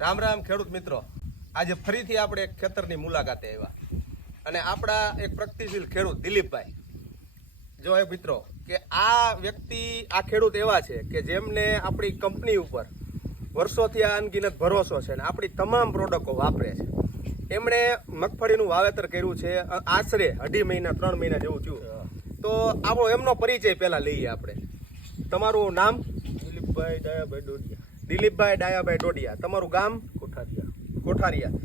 રામ રામ ખેડૂત મિત્રો, આજે ફરીથી આપણે એક ખેતરની મુલાકાતે આવ્યા અને આપણા એક પ્રગતિશીલ ખેડૂત દિલીપભાઈ જો એ મિત્રો કે આ વ્યક્તિ આ ખેડૂત એવા છે કે જેમને આપણી કંપની ઉપર વર્ષોથી આ અનગિનત ભરોસો છે અને આપણી તમામ પ્રોડક્ટો વાપરે છે. એમણે મગફળીનું વાવેતર કર્યું છે આશરે 2.5 મહિના 3 મહિના જેવું થયું. તો આપણો એમનો પરિચય પહેલા લઈએ આપણે. તમારું નામ? દિલીપભાઈ ડાયાભાઈ ડોડિયા. દિલીપભાઈ ડાયાભાઈ ડોડિયા. તમારું ગામ? કોઠારિયા.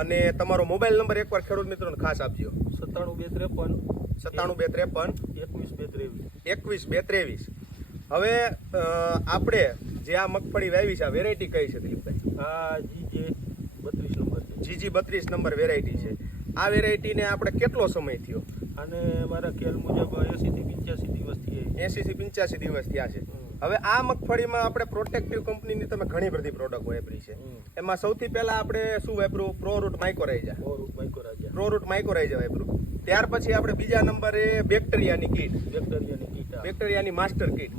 અને તમારો મોબાઈલ નંબર એકવાર ખેડૂત મિત્રોને ખાસ આપજો. 972351 હવે આપણે જે આ મગફળી વાવી છે આ વેરાયટી કઈ છે દિલીપભાઈ? આ જીજી 32 નંબર વેરાયટી છે. આ વેરાયટીને આપણે કેટલો સમય થયો? અને મારા ખ્યાલ મુજબ 80 થી 85 દિવસ થયા. 80 થી 85 દિવસ થયા છે. હવે આ મગફળીમાં આપણે પ્રોટેક્ટિવ કંપનીની તમે ઘણી બધી પ્રોડક્ટ વાપરી છે. એમાં સૌથી પહેલા આપણે શું વાપર્યું? પ્રોરૂટ માઇકોરાઇઝા વાપર્યું. ત્યાર પછી આપણે બીજા નંબરે બેક્ટેરિયાની માસ્ટર કીટ.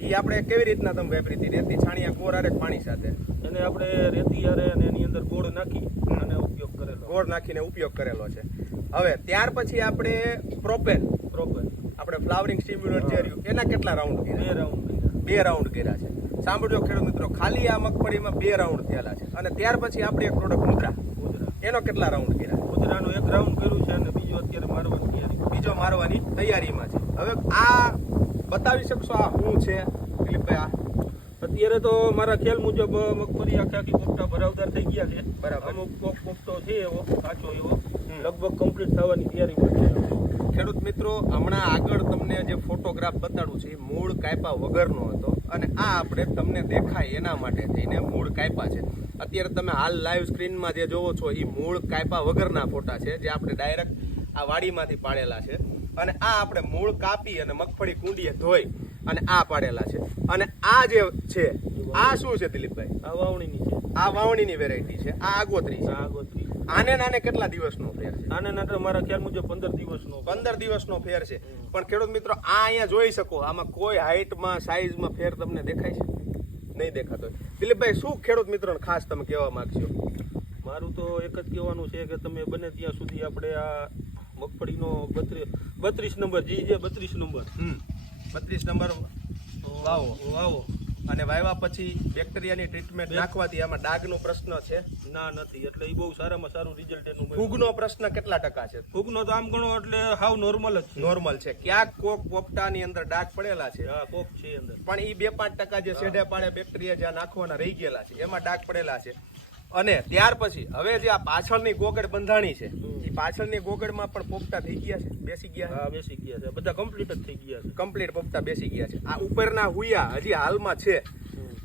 એ આપણે કેવી રીતના તમે વાપરી હતી? રેતી છાણિયા ગોળ આરે પાણી સાથે એને આપણે રેતી આરે અને એની અંદર ગોળ નાખી અને ગોળ નાખીને ઉપયોગ કરેલો છે. હવે ત્યાર પછી આપણે પ્રોપેન આપણે ફ્લાવરિંગ સ્ટિમ્યુલન્ટ જે રહ્યું એના કેટલા રાઉન્ડ કર્યા? 2 રાઉન્ડ કર્યા છે. સાંભળજો ખેડૂત મિત્રો, ખાલી આ મગફળીમાં 2 રાઉન્ડ થયેલા છે. અને ત્યાર પછી આપણે એક પ્રોડક્ટ મુદ્રા, એનો કેટલા રાઉન્ડ કર્યા? મુદ્રાનો 1 રાઉન્ડ કર્યું છે અને બીજો અત્યારે મારવાની તૈયારીમાં છે. હવે આ બતાવી શકશો આ શું છે દિલીપભાઈ? અત્યારે તો મારા ખ્યાલ મુજબ મગફળી આખી પોપટા ભરાવદાર થઈ ગયા છે. બરાબર. અમુક પોપટો છે એવો કાચો એવો લગભગ કમ્પ્લીટ થવાની તૈયારીમાં છે. ખેડૂત મિત્રો, હમણાં આગળ તમને જે ફોટોગ્રાફ બતાડું છે એ મૂળ કાપ્યા વગરનો હતો અને આ આપણે તમને દેખાય એના માટે થઈને મૂળ કાપ્યા છે. અત્યારે તમે હાલ લાઈવ સ્ક્રીનમાં જે જોવો છો એ મૂળ કાપ્યા વગરના ફોટા છે જે આપણે ડાયરેક્ટ આ વાડીમાંથી પાડેલા છે. અને આ આપણે મૂળ કાપી અને મગફળી કુંડીએ ધોઈ અને આ પાડેલા છે. અને આ જે છે આ શું છે દિલીપભાઈ? આ વાવણીની છે. આ વાવણીની વેરાયટી છે. આ આગોતરી છે. આને કેટલા દિવસનો ફેર છે? આને મારા ખ્યાલ મુજબ 15 દિવસનો ફેર છે. પણ ખેડૂત મિત્રો, આ અહીંયા જોઈ શકો, આમાં કોઈ હાઈટમાં સાઈઝમાં ફેર તમને દેખાય છે? નહીં દેખાતો. દિલીપભાઈ, શું ખેડૂત મિત્રોને ખાસ તમે કહેવા માંગશો? મારું તો એક જ કહેવાનું છે કે તમે બને ત્યાં સુધી આપણે આ મગફળીનો 32 નંબર જે 32 નંબર 32 નંબર વાવો અને વાવ્યા પછી બેક્ટેરિયાની ટ્રીટમેન્ટ નાખવાથી આમાં ડાઘનો પ્રશ્ન છે? ના, નથી. એટલે એ બહુ સારામાં સારું રિઝલ્ટ એનું. ફૂગનો પ્રશ્ન કેટલા ટકા છે? ફૂગનો તો આમ ગણો એટલે હાવ નોર્મલ જ છે. નોર્મલ છે. ક્યાંક કોક પોપટાની અંદર ડાઘ પડેલા છે? હા, કોક છે અંદર. પણ એ 2-5% જે છેડે પાડે બેક્ટેરિયા જ્યાં નાખવાના રહી ગયેલા છે એમાં ડાઘ પડેલા છે. અને ત્યાર પછી હવે જે આ પાછળની ગોગડ બંધાણી છે એ પાછળની ગોગડમાં પણ પોપટા થઈ ગયા છે? બેસી ગયા? હા, બેસી ગયા છે. બધા કમ્પ્લીટ જ થઈ ગયા છે. કમ્પ્લીટ પોપટા બેસી ગયા છે. આ ઉપરના હુયા હજી હાલમાં છે.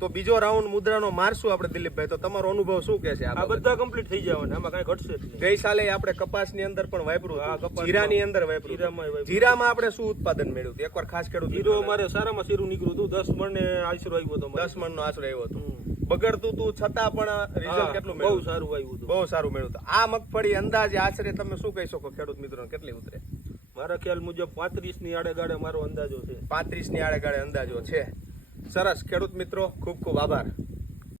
તો બીજો રાઉન્ડ મુદ્રાનો મારશું આપણે દિલીપભાઈ, તો તમારો અનુભવ શું કે છે? આ બધા કમ્પ્લીટ થઈ જવાના, આમાં કઈ ઘટશે જ નહીં. ગઈ સાલે આપણે કપાસની અંદર પણ વાપર્યું, જીરાની અંદર વાપર્યું. જીરામાં આપણે શું ઉત્પાદન મેળવ્યું એકવાર ખાસ ખેડૂત? જીરો મારે સારામાં સારું નીકળ્યું હતું. 10 મણ આશરો આવ્યો હતો. 10 મણનો આશરો આવ્યો હતો. બગડતું તું છતાં પણ રિઝલ્ટ કેટલું બહુ સારું આવ્યું હતું. બહુ સારું મેળવ્યું હતું. આ મગફળી અંદાજે આશરે તમે શું કહી શકો ખેડૂત મિત્રોને કેટલી ઉતરે? મારા ખ્યાલ મુજબ 35 ની આડેગાડે મારો અંદાજો છે. 35 ની આડેગાડે અંદાજો છે. સરસ ખેડૂત મિત્રો, ખૂબ ખૂબ આભાર.